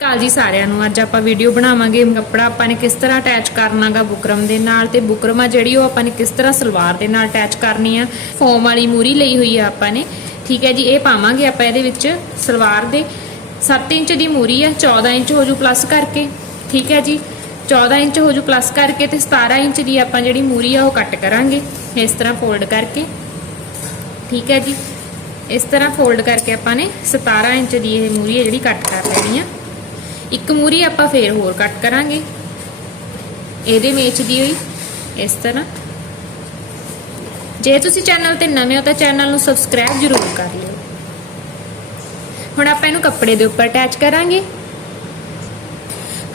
ਕਾਲ ਜੀ ਸਾਰਿਆਂ ਨੂੰ। ਅੱਜ ਆਪਾਂ ਵੀਡੀਓ ਬਣਾਵਾਂਗੇ ਕੱਪੜਾ ਆਪਾਂ ਨੇ ਕਿਸ ਤਰ੍ਹਾਂ ਅਟੈਚ ਕਰਨਾਗਾ ਬੁਕਰਮ ਦੇ ਨਾਲ ਤੇ ਬੁਕਰਮ ਆ ਜਿਹੜੀ ਉਹ ਆਪਾਂ ਨੇ ਕਿਸ ਤਰ੍ਹਾਂ ਸਲਵਾਰ ਦੇ ਨਾਲ ਅਟੈਚ ਕਰਨੀ ਆ। ਫੋਮ ਵਾਲੀ ਮੂਰੀ ਲਈ ਹੋਈ ਆ ਆਪਾਂ ਨੇ। ਠੀਕ ਹੈ ਜੀ, ਇਹ ਪਾਵਾਂਗੇ ਆਪਾਂ ਇਹਦੇ ਵਿੱਚ ਸਲਵਾਰ ਦੇ। 7 ਇੰਚ ਦੀ ਮੂਰੀ ਆ 14 ਇੰਚ ਹੋ ਜੂ ਪਲੱਸ ਕਰਕੇ। ਠੀਕ ਹੈ ਜੀ 14 ਇੰਚ ਹੋ ਜੂ ਪਲੱਸ ਕਰਕੇ ਤੇ 17 ਇੰਚ ਦੀ ਆਪਾਂ ਜਿਹੜੀ ਮੂਰੀ ਆ ਉਹ ਕੱਟ ਕਰਾਂਗੇ। ਇਸ ਤਰ੍ਹਾਂ ਫੋਲਡ ਕਰਕੇ। ਠੀਕ ਹੈ ਜੀ, ਇਸ ਤਰ੍ਹਾਂ ਫੋਲਡ ਕਰਕੇ ਆਪਾਂ ਨੇ 17 ਇੰਚ ਦੀ ਇਹ ਮੂਰੀ ਆ ਜਿਹੜੀ ਕੱਟ ਕਰ ਲੈਣੀ ਆ। ਇੱਕ ਮੂਰੀ ਆਪਾਂ ਫੇਰ ਹੋਰ ਕੱਟ ਕਰਾਂਗੇ। ਇਹਦੇ ਮੇਚ ਦੀ ਹੋਈ, ਇਸ ਤਰ੍ਹਾਂ। ਜੇ ਤੁਸੀਂ ਚੈਨਲ ਤੇ ਨਵੇਂ ਹੋ ਤਾਂ ਚੈਨਲ ਨੂੰ ਸਬਸਕ੍ਰਾਈਬ ਜ਼ਰੂਰ ਕਰ ਲਿਓ। ਹੁਣ ਆਪਾਂ ਇਹਨੂੰ ਕੱਪੜੇ ਦੇ ਉੱਪਰ ਅਟੈਚ ਕਰਾਂਗੇ।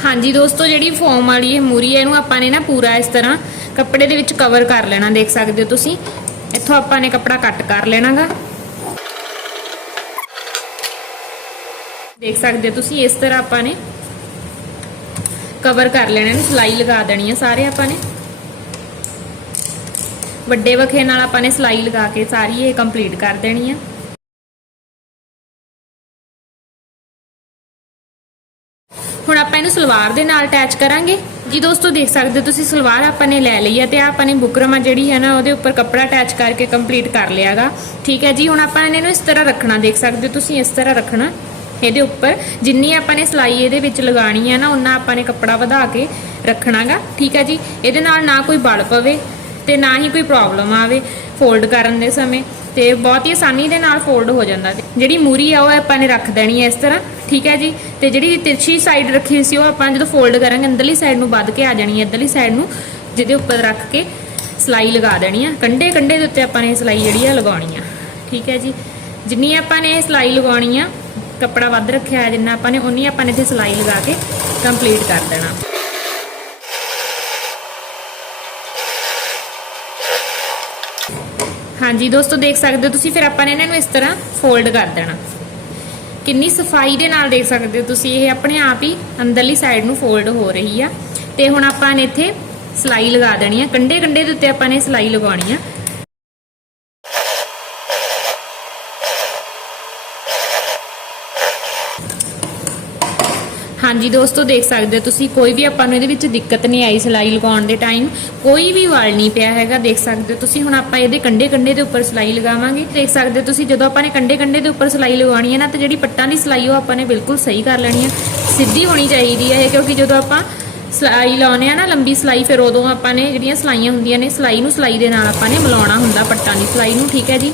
ਹਾਂਜੀ ਦੋਸਤੋ, ਜਿਹੜੀ ਫੋਮ ਵਾਲੀ ਇਹ ਮੂਰੀ ਹੈ, ਇਹਨੂੰ ਆਪਾਂ ਨੇ ਨਾ ਪੂਰਾ ਇਸ ਤਰ੍ਹਾਂ ਕੱਪੜੇ ਦੇ ਵਿੱਚ ਕਵਰ ਕਰ ਲੈਣਾ, ਦੇਖ ਸਕਦੇ ਹੋ ਤੁਸੀਂ। ਇੱਥੋਂ ਆਪਾਂ ਨੇ ਕੱਪੜਾ ਕੱਟ ਕਰ ਲੈਣਾਗਾ। ਦੇਖ ਸਕਦੇ ਹੋ ਤੁਸੀਂ, ਇਸ ਤਰ੍ਹਾਂ ਆਪਾਂ ਨੇ ਕਵਰ ਕਰ ਲੈਣਾ ਇਹਨੂੰ ਸਲਾਈ ਲਗਾ ਦੇਣੀ ਹੈ ਸਾਰੇ ਆਪਾਂ ਨੇ। ਵੱਡੇ ਵਖੇ ਨਾਲ ਆਪਾਂ ਨੇ ਸਲਾਈ ਲਗਾ ਕੇ ਸਾਰੀ ਇਹ ਕੰਪਲੀਟ ਕਰ ਦੇਣੀ ਹੈ ਹੁਣ ਆਪਾਂ ਇਹਨੂੰ ਸਲਵਾਰ ਦੇ ਨਾਲ ਅਟੈਚ ਕਰਾਂਗੇ। ਜੀ ਦੋਸਤੋ, ਦੇਖ ਸਕਦੇ ਹੋ ਤੁਸੀਂ, ਸਲਵਾਰ ਆਪਾਂ ਨੇ ਲੈ ਲਈ ਹੈ ਤੇ ਆਪਾਂ ਨੇ ਬੁਕਰਮਾ ਜਿਹੜੀ ਹੈ ਨਾ, ਉਹਦੇ ਉੱਪਰ ਕੱਪੜਾ ਅਟੈਚ ਕਰਕੇ ਕੰਪਲੀਟ ਕਰ ਲਿਆਗਾ ਠੀਕ ਹੈ ਜੀ, ਹੁਣ ਆਪਾਂ ਨੇ ਇਹਨੂੰ ਇਸ ਤਰ੍ਹਾਂ ਰੱਖਣਾ, ਦੇਖ ਸਕਦੇ ਹੋ ਤੁਸੀਂ, ਇਸ ਤਰ੍ਹਾਂ ਰੱਖਣਾ। ਇਹਦੇ ਉੱਪਰ ਜਿੰਨੀ ਆਪਾਂ ਨੇ ਸਲਾਈ ਇਹਦੇ ਵਿੱਚ ਲਗਾਣੀ ਹੈ ਨਾ ਉਹਨਾਂ ਆਪਾਂ ਨੇ ਕੱਪੜਾ ਵਧਾ ਕੇ ਰੱਖਣਾਗਾ, ਠੀਕ ਹੈ ਜੀ? ਇਹਦੇ ਨਾਲ ਨਾ ਕੋਈ ਬਲ ਪਵੇ ਤੇ ਨਾ ਹੀ ਕੋਈ ਪ੍ਰੋਬਲਮ ਆਵੇ ਫੋਲਡ ਕਰਨ ਦੇ ਸਮੇਂ ਤੇ ਬਹੁਤ ਹੀ ਆਸਾਨੀ ਦੇ ਨਾਲ ਫੋਲਡ ਹੋ ਜਾਂਦਾ ਤੇ। ਜਿਹੜੀ ਮੂਰੀ ਆ, ਉਹ ਆਪਾਂ ਨੇ ਰੱਖ ਦੇਣੀ ਹੈ ਇਸ ਤਰ੍ਹਾਂ, ਠੀਕ ਹੈ ਜੀ? ਤੇ ਜਿਹੜੀ ਤਿਰਛੀ ਸਾਈਡ ਰੱਖੀ ਸੀ, ਉਹ ਆਪਾਂ ਜਦੋਂ ਫੋਲਡ ਕਰਾਂਗੇ, ਅੰਦਰਲੀ ਸਾਈਡ ਨੂੰ ਵੱਧ ਕੇ ਆ ਜਾਣੀ ਹੈ ਇੱਧਰਲੀ ਸਾਈਡ ਨੂੰ ਜਿਹਦੇ ਉੱਪਰ ਰੱਖ ਕੇ ਸਲਾਈ ਲਗਾ ਦੇਣੀ ਆ। ਕੰਡੇ ਕੰਡੇ ਦੇ ਉੱਤੇ ਆਪਾਂ ਨੇ ਸਲਾਈ ਜਿਹੜੀ ਆ, ਲਗਾਉਣੀ ਆ, ਠੀਕ ਹੈ ਜੀ? ਜਿੰਨੀ ਆਪਾਂ ਨੇ ਸਲਾਈ ਲਗਾਉਣੀ ਆ ਕੱਪੜਾ ਵੱਧ ਰੱਖਿਆ ਹੈ, ਜਿੰਨਾ ਆਪਾਂ ਨੇ ਉਨੀ ਆਪਾਂ ਨੇ ਇੱਥੇ ਸਲਾਈ ਲਗਾ ਕੇ ਕੰਪਲੀਟ ਕਰ ਦੇਣਾ। ਹਾਂਜੀ ਦੋਸਤੋ, ਦੇਖ ਸਕਦੇ ਹੋ ਤੁਸੀਂ, ਫਿਰ ਆਪਾਂ ਨੇ ਇਹਨਾਂ ਨੂੰ ਇਸ ਤਰ੍ਹਾਂ ਫੋਲਡ ਕਰ ਦੇਣਾ। ਕਿੰਨੀ ਸਫ਼ਾਈ ਦੇ ਨਾਲ ਦੇਖ ਸਕਦੇ ਹੋ ਤੁਸੀਂ, ਇਹ ਆਪਣੇ ਆਪ ਹੀ ਅੰਦਰਲੀ ਸਾਈਡ ਨੂੰ ਫੋਲਡ ਹੋ ਰਹੀ ਆ। ਤੇ ਹੁਣ ਆਪਾਂ ਨੇ ਇੱਥੇ ਸਲਾਈ ਲਗਾ ਦੇਣੀ ਆ। ਕੰਡੇ ਕੰਡੇ ਦੇ ਉੱਤੇ ਆਪਾਂ ਨੇ ਸਲਾਈ ਲਗਾਉਣੀ ਆ। ਹਾਂਜੀ ਦੋਸਤੋ, ਦੇਖ ਸਕਦੇ ਹੋ ਤੁਸੀਂ, ਕੋਈ ਵੀ ਆਪਾਂ ਨੂੰ ਇਹਦੇ ਵਿੱਚ ਦਿੱਕਤ ਨਹੀਂ ਆਈ ਸਲਾਈ ਲਗਾਉਣ ਦੇ ਟਾਈਮ ਕੋਈ ਵੀ ਵਾਲ ਨਹੀਂ ਪਿਆ ਹੈਗਾ, ਦੇਖ ਸਕਦੇ ਹੋ ਤੁਸੀਂ, ਹੁਣ ਆਪਾਂ ਇਹਦੇ ਕੰਡੇ ਕੰਡੇ ਦੇ ਉੱਪਰ ਸਲਾਈ ਲਗਾਵਾਂਗੇ। ਦੇਖ ਸਕਦੇ ਹੋ ਤੁਸੀਂ, ਜਦੋਂ ਆਪਾਂ ਨੇ ਕੰਡੇ ਕੰਡੇ ਦੇ ਉੱਪਰ ਸਲਾਈ ਲਗਾਉਣੀ ਹੈ ਨਾ, ਤੇ ਜਿਹੜੀ ਪੱਟਾਂ ਦੀ ਸਲਾਈ ਉਹ ਆਪਾਂ ਨੇ ਬਿਲਕੁਲ ਸਹੀ ਕਰ ਲੈਣੀ ਹੈ। ਸਿੱਧੀ ਹੋਣੀ ਚਾਹੀਦੀ ਹੈ ਕਿਉਂਕਿ ਜਦੋਂ ਆਪਾਂ ਸਲਾਈ ਲਾਉਨੇ ਆ ਨਾ, ਲੰਬੀ ਸਲਾਈ, ਫਿਰ ਉਦੋਂ ਆਪਾਂ ਨੇ ਜਿਹੜੀਆਂ ਸਲਾਈਆਂ ਹੁੰਦੀਆਂ ਨੇ, ਸਲਾਈ ਨੂੰ ਸਲਾਈ ਦੇ ਨਾਲ ਆਪਾਂ ਨੇ ਮਿਲਾਉਣਾ ਹੁੰਦਾ, ਪੱਟਾਂ ਦੀ ਸਲਾਈ ਨੂੰ, ਠੀਕ ਹੈ ਜੀ?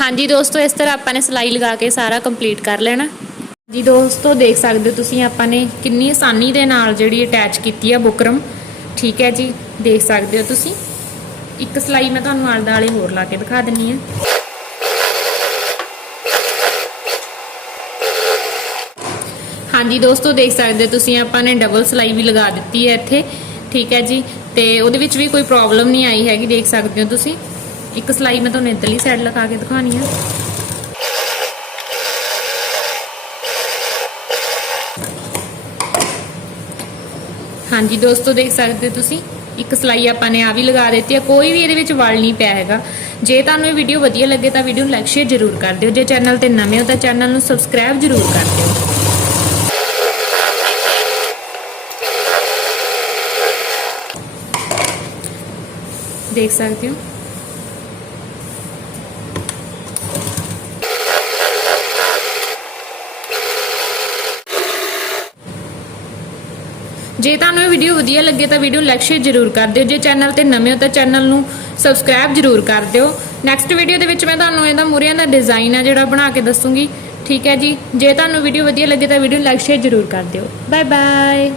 ਹਾਂਜੀ ਦੋਸਤੋ, ਇਸ ਤਰ੍ਹਾਂ ਆਪਾਂ ਨੇ ਸਲਾਈ ਲਗਾ ਕੇ ਸਾਰਾ ਕੰਪਲੀਟ ਕਰ ਲੈਣਾ। ਜੀ ਦੋਸਤੋ ਦੇਖ ਸਕਦੇ ਹੋ ਤੁਸੀਂ, ਆਪਾਂ ਨੇ ਕਿੰਨੀ ਆਸਾਨੀ ਦੇ ਨਾਲ ਜਿਹੜੀ ਅਟੈਚ ਕੀਤੀ ਆ ਬੁਕਰਮ। ਠੀਕ ਹੈ ਜੀ, ਦੇਖ ਸਕਦੇ ਹੋ ਤੁਸੀਂ। ਇੱਕ ਸਲਾਈ ਮੈਂ ਤੁਹਾਨੂੰ ਆਲੇ ਦੁਆਲੇ ਹੋਰ ਲਾ ਕੇ ਦਿਖਾ ਦਿੰਨੀ ਆ। ਹਾਂਜੀ ਦੋਸਤੋ, ਦੇਖ ਸਕਦੇ ਹੋ ਤੁਸੀਂ, ਆਪਾਂ ਨੇ ਡਬਲ ਸਲਾਈ ਵੀ ਲਗਾ ਦਿੱਤੀ ਹੈ ਇੱਥੇ। ਠੀਕ ਹੈ ਜੀ, ਤੇ ਉਹਦੇ ਵਿੱਚ ਵੀ ਕੋਈ ਪ੍ਰੋਬਲਮ ਨਹੀਂ ਆਈ ਹੈਗੀ, ਦੇਖ ਸਕਦੇ ਹੋ ਤੁਸੀਂ। ਇੱਕ ਸਲਾਈ ਮੈਂ ਤੁਹਾਨੂੰ ਇੱਧਰਲੀ ਸਾਈਡ ਲਗਾ ਕੇ ਦਿਖਾਣੀ ਆ। ਹਾਂਜੀ ਦੋਸਤੋ, ਦੇਖ ਸਕਦੇ ਹੋ ਤੁਸੀਂ, ਇੱਕ ਸਲਾਈ ਆਪਾਂ ਨੇ ਆ ਵੀ ਲਗਾ ਦਿੱਤੀ ਹੈ ਕੋਈ ਵੀ ਇਹਦੇ ਵਿੱਚ ਵਲ ਨਹੀਂ ਪਿਆ ਹੈਗਾ। ਜੇ ਤੁਹਾਨੂੰ ਇਹ ਵੀਡੀਓ ਵਧੀਆ ਲੱਗੇ ਤਾਂ ਵੀਡੀਓ ਨੂੰ ਲਾਈਕ ਸ਼ੇਅਰ ਜ਼ਰੂਰ ਕਰ ਦਿਓ। ਜੇ ਚੈਨਲ ਤੇ ਨਵੇਂ ਹੋ ਤਾਂ ਚੈਨਲ ਨੂੰ ਸਬਸਕ੍ਰਾਈਬ ਜ਼ਰੂਰ ਕਰ ਦਿਓ। ਦੇਖ ਸਕਦੇ ਹੋ? ਜੇ ਤੁਹਾਨੂੰ ਇਹ ਵੀਡੀਓ ਵਧੀਆ ਲੱਗੇ ਤਾਂ ਵੀਡੀਓ ਲਾਈਕ ਸ਼ੇਅਰ ਜ਼ਰੂਰ ਕਰ ਦਿਓ। ਜੇ ਚੈਨਲ ਤੇ ਨਵੇਂ ਹੋ ਤਾਂ ਚੈਨਲ ਨੂੰ ਸਬਸਕ੍ਰਾਈਬ ਜ਼ਰੂਰ ਕਰ ਦਿਓ। ਨੈਕਸਟ ਵੀਡੀਓ ਦੇ ਵਿੱਚ ਮੈਂ ਤੁਹਾਨੂੰ ਇਹਦਾ ਮੂਰਿਆਂ ਦਾ ਡਿਜ਼ਾਈਨ ਆ ਜਿਹੜਾ ਬਣਾ ਕੇ ਦੱਸੂਗੀ। ਠੀਕ ਹੈ ਜੀ? ਜੇ ਤੁਹਾਨੂੰ ਵੀਡੀਓ ਵਧੀਆ ਲੱਗੇ ਤਾਂ ਵੀਡੀਓ ਲਾਈਕ ਸ਼ੇਅਰ ਜ਼ਰੂਰ ਕਰ ਦਿਓ। Bye bye